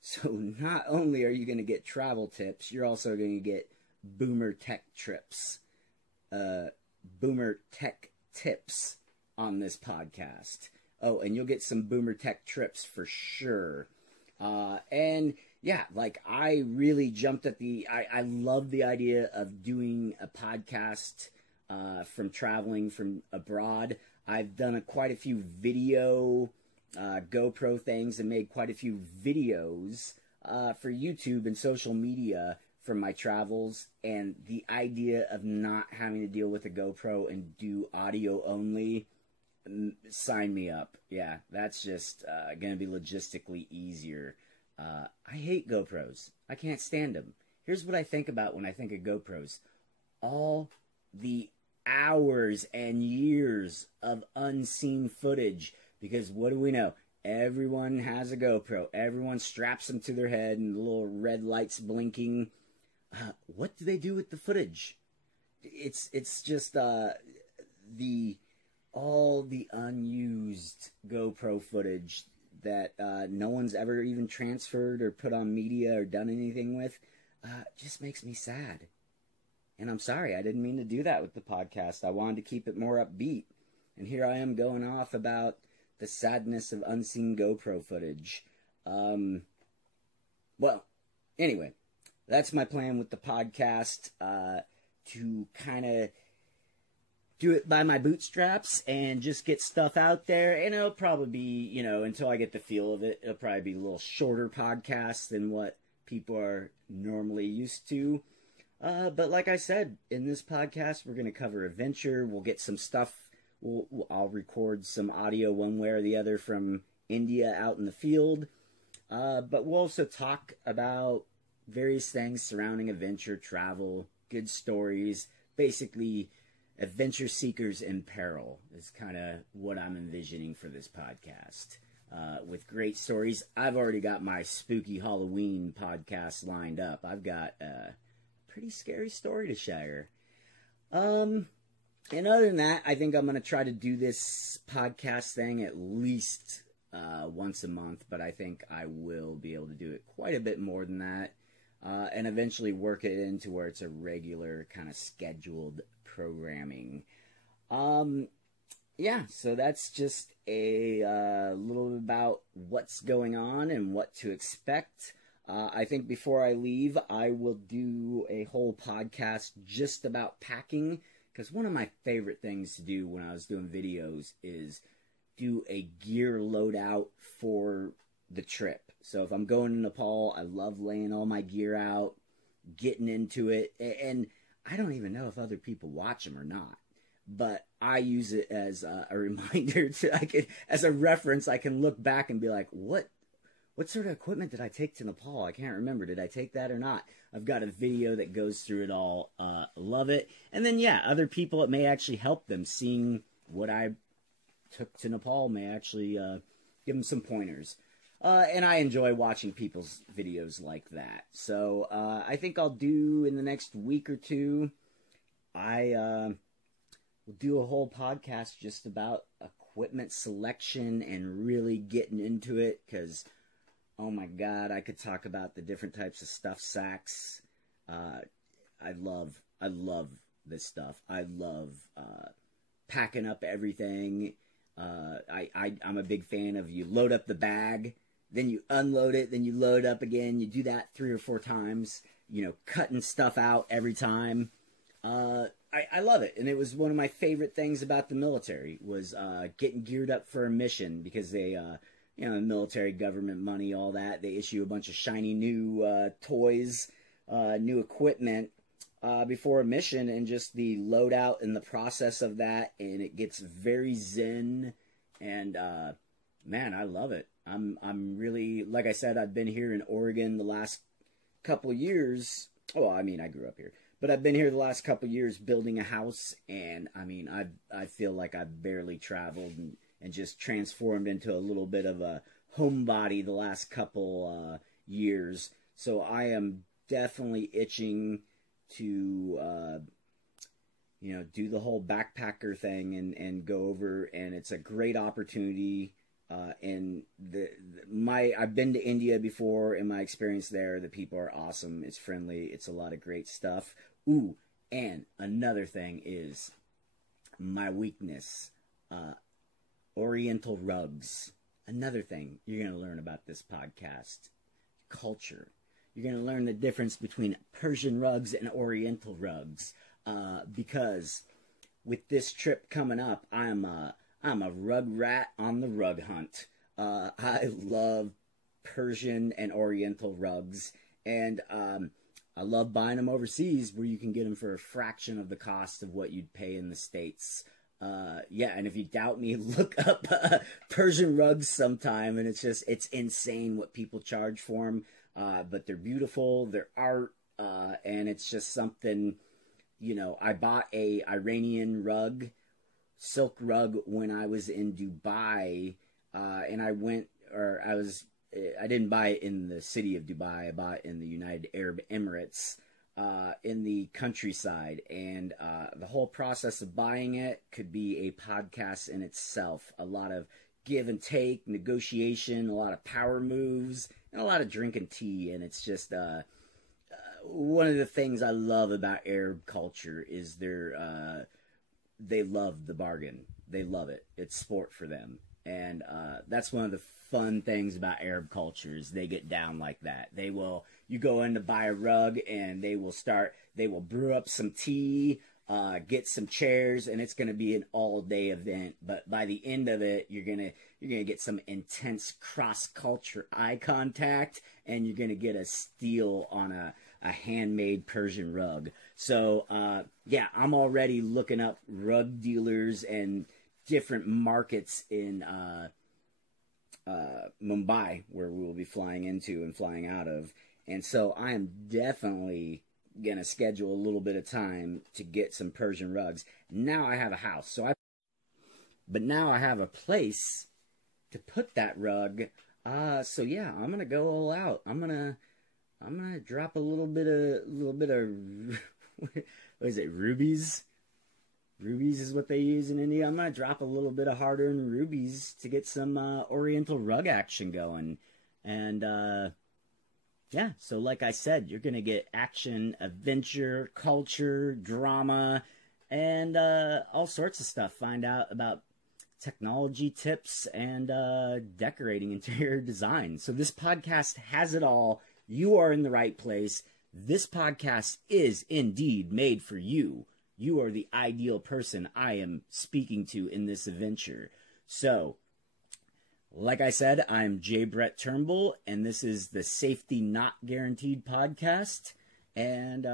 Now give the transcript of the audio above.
So not only are you going to get travel tips, you're also going to get boomer tech trips, boomer tech tips on this podcast. Oh, and you'll get some boomer tech trips for sure. And yeah, like I really jumped at I love the idea of doing a podcast from traveling from abroad. I've done quite a few video GoPro things and made quite a few videos for YouTube and social media from my travels, and the idea of not having to deal with a GoPro and do audio only, sign me up. Yeah, that's just going to be logistically easier. I hate GoPros. I can't stand them. Here's what I think about when I think of GoPros. All the hours and years of unseen footage, because what do we know? Everyone has a GoPro. Everyone straps them to their head and the little red lights blinking. What do they do with the footage? It's just all the unused GoPro footage that no one's ever even transferred or put on media or done anything with. Just makes me sad. And I'm sorry, I didn't mean to do that with the podcast. I wanted to keep it more upbeat. And here I am going off about the sadness of unseen GoPro footage. Well, anyway, that's my plan with the podcast, to kind of do it by my bootstraps and just get stuff out there. And it'll probably be, until I get the feel of it, it'll probably be a little shorter podcast than what people are normally used to. But like I said, in this podcast, we're going to cover adventure. We'll get some stuff. I'll record some audio one way or the other from India out in the field. But we'll also talk about various things surrounding adventure, travel, good stories, basically adventure seekers in peril is kind of what I'm envisioning for this podcast. With great stories. I've already got my spooky Halloween podcast lined up. I've got a pretty scary story to share. And other than that, I think I'm going to try to do this podcast thing at least once a month, but I think I will be able to do it quite a bit more than that, and eventually work it into where it's a regular kind of scheduled programming. Yeah, so that's just a little bit about what's going on and what to expect. I think before I leave, I will do a whole podcast just about packing, because one of my favorite things to do when I was doing videos is do a gear loadout for the trip. So if I'm going to Nepal, I love laying all my gear out, getting into it, and I don't even know if other people watch them or not, but I use it as a reminder as a reference. I can look back and be like, what sort of equipment did I take to Nepal? I can't remember. Did I take that or not? I've got a video that goes through it all. Love it. And then, yeah, other people, it may actually help them. Seeing what I took to Nepal may actually give them some pointers. And I enjoy watching people's videos like that. So I think I'll do in the next week or two, I will do a whole podcast just about equipment selection and really getting into it, because oh my God, I could talk about the different types of stuff sacks. I love this stuff. I love packing up everything. I'm a big fan of, you load up the bag, then you unload it, then you load it up again. You do that 3 or 4 times, cutting stuff out every time. I love it. And it was one of my favorite things about the military was getting geared up for a mission, because they, military, government money, all that. They issue a bunch of shiny new toys, new equipment before a mission, and just the loadout and the process of that. And it gets very zen, and man, I love it. I'm really, like I said, I've been here in Oregon the last couple years. Well, I mean, I grew up here, but I've been here the last couple years building a house, and I mean, I feel like I've barely traveled and just transformed into a little bit of a homebody the last couple years. So I am definitely itching to do the whole backpacker thing and go over, and it's a great opportunity. And I've been to India before. In my experience there, the people are awesome. It's friendly. It's a lot of great stuff. Ooh, and another thing is my weakness, Oriental rugs. Another thing you're going to learn about this podcast, culture. You're going to learn the difference between Persian rugs and Oriental rugs, because with this trip coming up, I'm a rug rat on the rug hunt. I love Persian and Oriental rugs, and I love buying them overseas where you can get them for a fraction of the cost of what you'd pay in the States. Yeah, and if you doubt me, look up Persian rugs sometime, and it's insane what people charge for them. But they're beautiful, they're art, and it's just something, I bought a Iranian rug, silk rug, when I was in Dubai, and I didn't buy it in the city of Dubai, I bought it in the United Arab Emirates, in the countryside, and the whole process of buying it could be a podcast in itself. A lot of give and take, negotiation, a lot of power moves, and a lot of drinking tea, and it's just one of the things I love about Arab culture is they love the bargain. They love it. It's sport for them, and that's one of the fun things about Arab culture is they get down like that. You go in to buy a rug, and they will brew up some tea, get some chairs, and it's going to be an all-day event. But by the end of it, you're gonna get some intense cross-culture eye contact, and you're gonna get a steal on a handmade Persian rug. So yeah, I'm already looking up rug dealers and different markets in Mumbai, where we will be flying into and flying out of. And so I am definitely going to schedule a little bit of time to get some Persian rugs. Now I have a house, but now I have a place to put that rug. So yeah, I'm going to go all out. I'm going to drop a little bit of what is it? Rubies? Rubies is what they use in India. I'm going to drop a little bit of hard-earned rubies to get some Oriental rug action going. And yeah, so like I said, you're going to get action, adventure, culture, drama, and all sorts of stuff. Find out about technology tips and decorating interior design. So this podcast has it all. You are in the right place. This podcast is indeed made for you. You are the ideal person I am speaking to in this adventure. So, like I said, I'm J. Brett Turnbull, and this is the Safety Not Guaranteed podcast. And